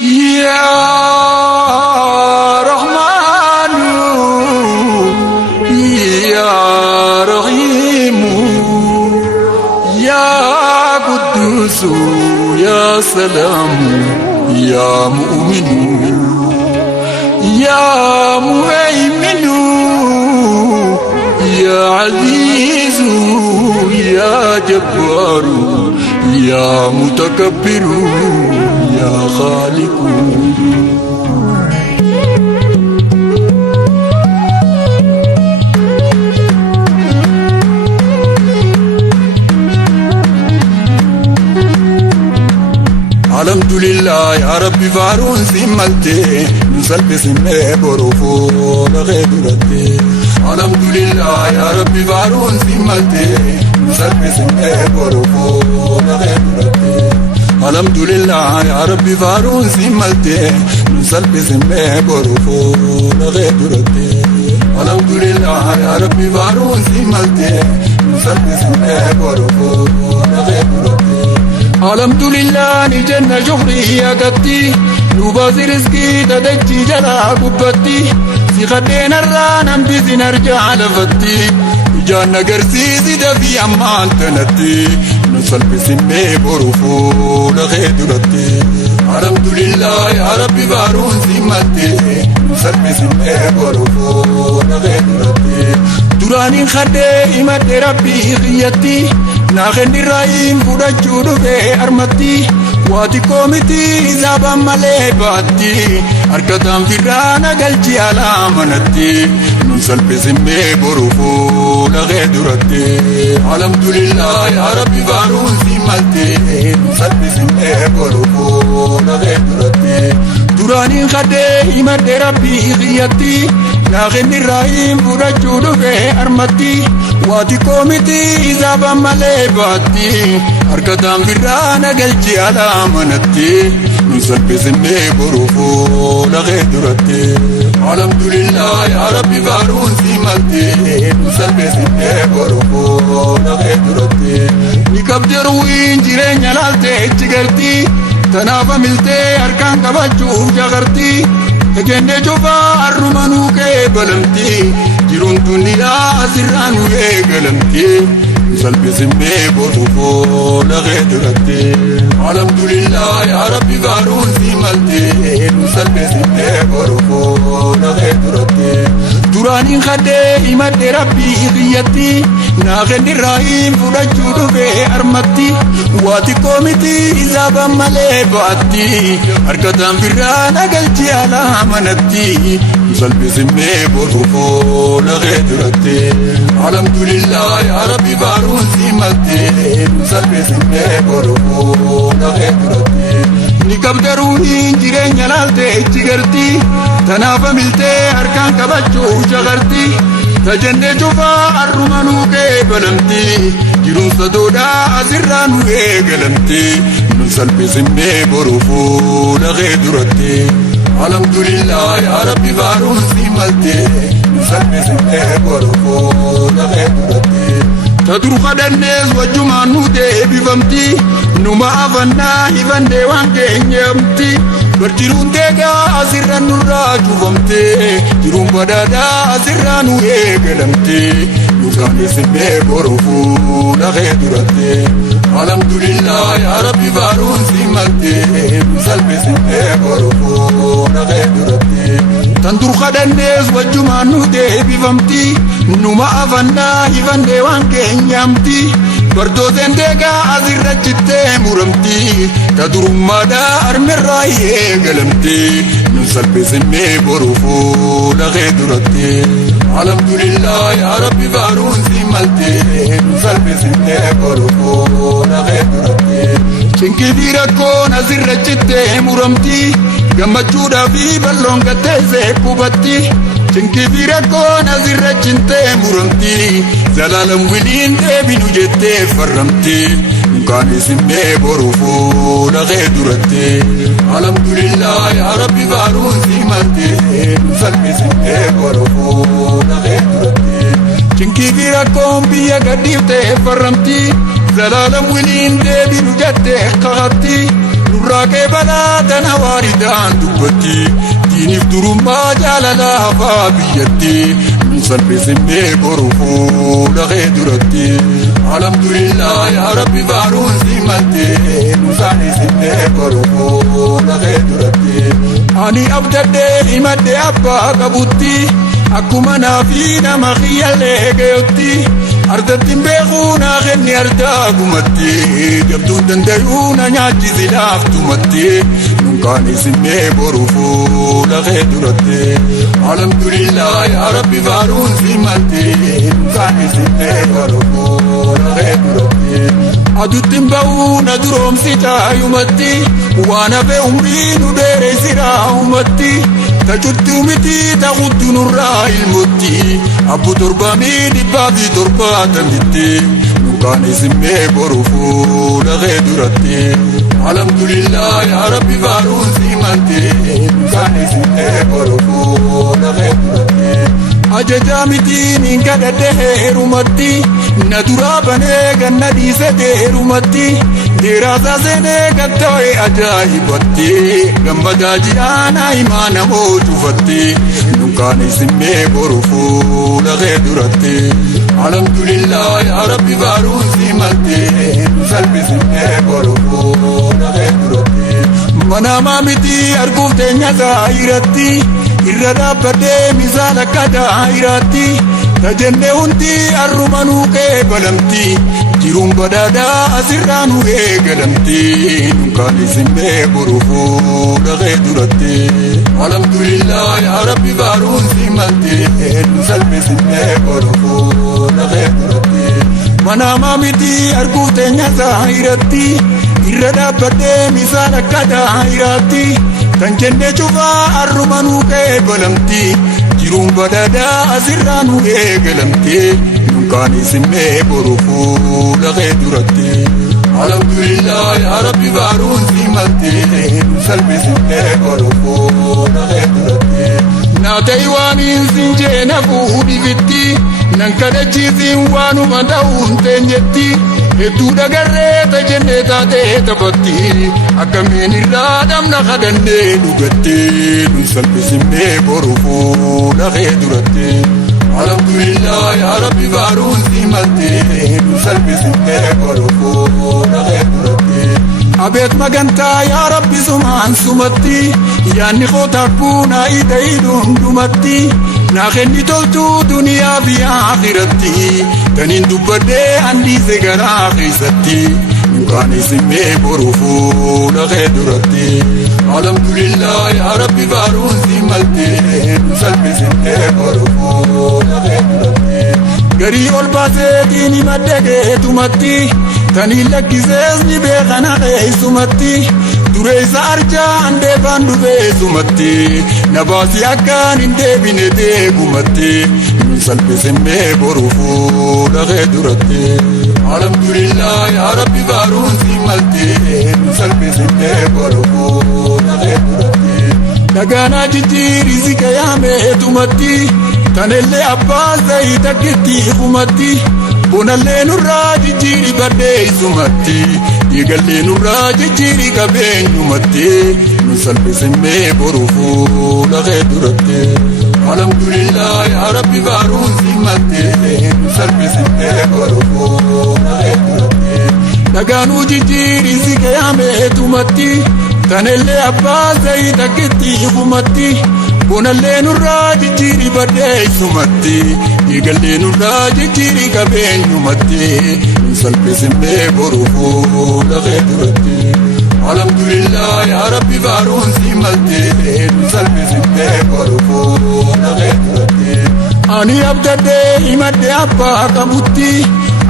يا رحمن يا رحيم يا قدوس يا سلام يا مؤمن يا مهيمن يا عزيز يا جبار يا متكبر يا خالق الحمد لله يا ربي فارون سملتي نسلب سمي بروفو لغيرتي الحمد لله يا ربي فارون سملتي نسلب سمي بروفو لغيرتي الحمد لله يا ربي فارون سملتي نسلب سمي بروفو لغيرتي الحمد لله يا ربي فارون سملتي نسلب سمي بروفو لغيرتي الحمد لله نجنة شهري يا قدي نوباسي رزقي تدجي جلا قبتي في خدين الرانا بزي نرجع لفتي جانا قرسيسي دفي أمان تنتي نصل بسمي بروفو لغيدرتي الحمد لله يا ربي بارون سمتي نصل بسمي بروفو لغيدرتي دراني خدي إمد ربي غيتي ناخن الرئيم فرجو دفع أرمتي واتي كومتي زابا مالي باتي أركتام فرانا قلتي على منتي ننسل بسمي بروفو لغيدرتي الحمد لله يا ربي فارون سمالتي ننسل بسمي بروفو لغيدرتي دراني خدي إمد ربي غيتي ناخن الرحيم فرجو دفع أرمتي واتي كومتي زابا مالي باتي أركتام فرانا قلتي على منتي ننسل بسمي بروفو لغيدرتي الحمد لله يا ربي فارون سمالتي ننسل بسمي بروفو لغيدرتي نكبجروين جيرين يلالتي اتجرتي تنافا ملتي أركان كبجوف جغرتي كجنة جوفا الرمانو كبلمتي جيرون دنيا سرانو كبلمتي نسل بسمي بروفو لغيدرتي الحمد لله يا ربي فارون سمالتي نسل بسمي بروفو لغيدرتي دراني خدي إمد ربي غيتي ناخن الرحيم فرجو دفع أرمتي واتي كومتي زابا مالي باتي أركتام فرانا قلتي على منتي نسل بسمي بروفو لغيدرتي الحمد لله يا ربي فارون سمالتي نسل بسمي بروفو لغيدرتي نكبدروين جيرين يلالتي اتجرتي تنافا ملتي أركان كبجو جغرتي تجنة جوفا الرمانو كبلمتي جيرون صدودا أسرانو كبلمتي نسل بسمي بروفو لغيدرتي الحمد لله يا ربي فارون سمالتي نسل بسمي بروفو لغيدرتي تدرو خدنيس وجمانو دي بفمتي نما أفنا إفن ديوان كينيمتي برتيرون ديكا أسران نراجو فمتي تيرون بدادا أسران ويقلمتي نكان اسمي بروفو لغيدرتي الحمد لله يا ربي فارون سمالتي نسل بسمي بروفو لغيدرتي تندر خدنيس وجمانو دي بفمتي نما أفنا إفن ديوان كينيمتي بردوزن ديكا أسرجتي مرمتي تدرم مدى أرمي الرأي قلمتي نسل بسمي بروفو لغيدرتي الحمد لله يا ربي فارون سمالتي نسل بسمي بروفو لغيدرتي شنكي في ركون أسرجتي مرمتي قمتشودا في بلون قتيزي كوبتي شنكي في ركون أسرجتي مرمتي زلالم ولين بينو جتي فرمتي كان اسمي بروفو لغيدرتي الحمد لله يا ربي فارون سمالتي نسل بسمي بروفو لغيدرتي شنكي في ركون بيا قديفتي فرمتي زلالم ولين ديبي نجده قغطي نراكي بلادنا واردان دبتي ديني بدرو ما جالنا فابيتي نصلي سمي بروفو لغيدرتي الحمد لله يا ربي فارون سيمتي نصلي سمي بروفو لغيدرتي أني أبدا دي مدي أبا قبوتي أكما نافينا مخيا لغيوتي أردتين بيخونا غني أرداكمتي جبتون دنديونا نياتي زلافتمتي ننقاني سمي بروفو لغيدرتي الحمد لله يا ربي فارون سيمتي ننقاني سمي بروفو لغيدرتي أدوتين باونا دروم سيتا يومتي وانا بأمري نديري سرا أمتي تجدو متي تغد نرى المتي أبو تربامي دبابي تربا تمتي نقاني سمي بروفو لغيدرتي الحمد لله يا ربي فارون سيمتي نقاني سمي بروفو لغيدرتي أججا متي ننقد دهير متي ندرا بنيك الندي سدير متي دراسة سنك توي أجايبتي غمبدا جانا إيمان موت فتي نكاني سمي بروفو لغيدرتي الحمد لله يا ربي فارون سيمتي نسلبي سمي بروفو لغيدرتي منا مامتي أرقوف تنيا زايرتي إردا بدي مثالك دايرتي تجنة هندي الرومانو كبلمتي جيروم بدادا أسرانو كلمتي نكاني سمي بروفو لغيدرتي الحمد لله يا ربي فارون سيمتي نسلبي سمي بروفو لغيدرتي منا مامتي أرقوف تنيا زايرتي إردا بدي مثالك دايرتي تنجنة شوفا الرومانو كبلمتي جيروم بدادا أسرانو كلمتي نكاني سمي بروفو لغيدرتي الحمد لله يا ربي فارون سيمتي نسلبي سمي بروفو لغيدرتي ناتي وانين سنجينا فودي فتي ننكد جيزين وانو مداون تنجتي hedduu dagarree tajennee taatee taphatti akkamiin irraa dhamna kadhannee dhugattee nu salphisimnee boruufuu lafee durattee alhamdulillah yaa rabbi faaruun simattee nu salphisimnee boruufuu lafee durattee abeet magantaa yaa rabbi sumaan sumatti yaanni kootaa kuunaa ida'idhuun dhumatti naa kenni toltuu duniyaa fi akhiratti kaniin dubbadhee handhiise garaa keessatti nukaan isimee boruufuu lafee duratti alhamdulillah yaa rabbi faaruun simattee nu salphisimnee boruufuu lafee duratti garii ol baaseetiin madda geetumatti kaniin lakkisees ni beekana keessumatti dureessa arjaa andeefaan dhufeessumatti nabaasi akkaan hin deebine deebumatti nu salphisimnee boruufuu lafee duratti alhamdulillah yaa rabbi faaruun simattee nu salphisimnee boruufuu lafee duratti dhagaanaa jijjiirii si qiyaameetumatti tanellee abbaa zayita gitti kumatti bonallee nurraa jijjiirii badheessumatti dhiigallee nurraa jijjiirii qabeenyumatti nu salphisimnee boruufuu lafee duratti alhamdulillah yaa rabbi faaruun simattee nu salphisimnee boruufuu lafee duratti dhagaanuu jijjiirii si qiyaameetumatti tanellee abbaa zayita gitti kumatti bonallee nurraa jijjiirii badheessumatti dhiigallee nurraa jijjiirii qabeenyumatti nu salphisimnee boruufuu lafee duratti alhamdulillah yaa rabbi faaruun simattee nu salphisimnee boruufuu lafee duratti ani abdadhee himadhe abbaa qabutti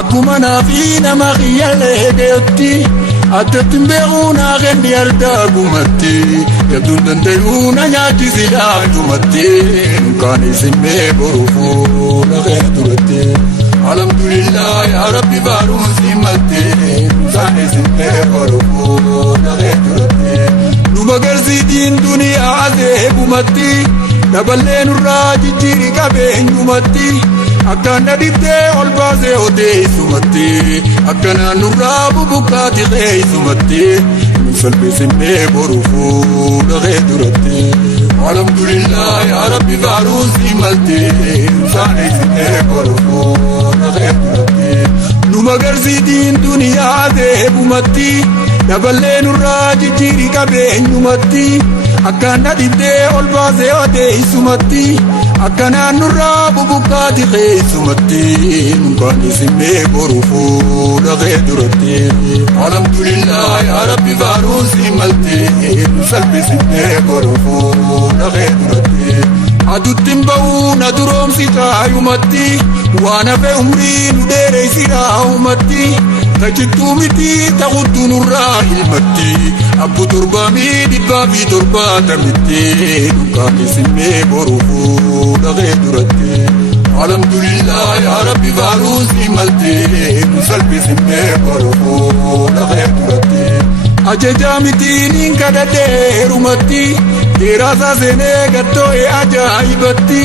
akkuma naafi nama kiyyallee geeyotti attattiin beekuunaa kenni ardaa gumatti yabduun danda'uuna nyaachisi laachumatti nukaan isimee boruufuu lafee duratti alhamdulillah yaa rabbi faaruun simattee nukaan isimee boruufuu lafee duratti nu magarsiitiin duniyaa adeegumatti daballee nurraa jijjiirii qabeenyumatti akkana dibdee ol baasee odee sumatti akkana nurraa bubuqqaati qe'ee sumatti nu salphisinee boruufuu dhaqee duratti alhamdulillah yaa rabbi faaruun si maltee nu saanesinee boruufuu dhaqee duratti nu magarsiitiin duniyaa deebumatti daballee nurraa jijjiiri qabeenyumatti akkana dibdee ol baasee odee sumatti akkana nurraa bubuqqaati qe'ee sumatti nu saanesinee boruufuu dhaqee duratti alhamdulillah yaa rabbi faaruun si maltee nu salphisinee boruufuu dhaqee duratti aduttiin ba'uu na duroomsi taayumatti waan hafe umrii nu dheereysiraa umatti tajittuu miti taqutu nurraa ilmatti abbu torbamii dhibbaa fi torbaatamitti nu saanesinee boruufuu dhaqee duratti alhamdulillah yaa rabbi faaruun si maltee nu salphisinee boruufuu dhaqee duratti ajajaa mitiin kadhadheerumatti dheeraasaa seenee gattoo'ee ajaa'ibatti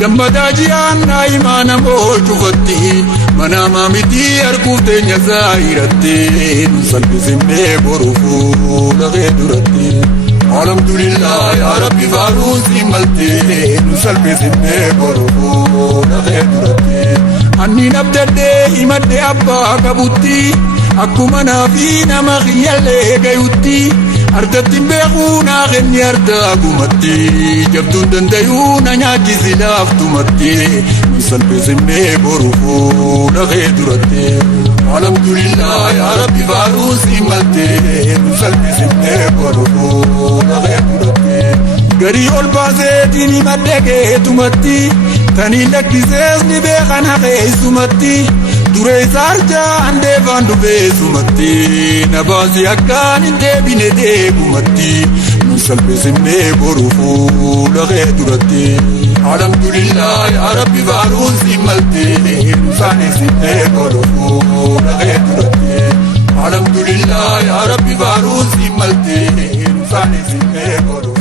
gammadaa ji'aan naa'imaa namoo cufatti manaamaa mitii arguuf teenya zaahiratti nu salphisinee boruufuu dhaqee duratti alhamdulillah yaa rabbi faaruun si maltee nu salphisinee boruufuu dhaqee duratti anniin abdaddee himadde abbaa qabutti akkuma naafi nama kiyyallee gayutti ardattiin beekuu naa kenni ardaa gumatti jabduun dandayuu na nyaachisi laaftumatti nu salphisinee boruufuu dhaqee duratti alhamdulillah yaa rabbi faaruun si maltee nu salphisinee boruufuu dhaqee duratti garii ol baaseetiin himadde geetumatti tanii lakkisees ni beekan haqeessumatti duree saarjaa handeefaan dhufeessumatti na baasii akkaan hin deebine deebumatti nu salphisinee boruufuu dhaqee duratti alhamdulillah yaa rabbi faaruun si maltee nu saanesinee boruufuu dhaqee duratti alhamdulillah yaa rabbi faaruun si maltee nu saanesinee boruufuu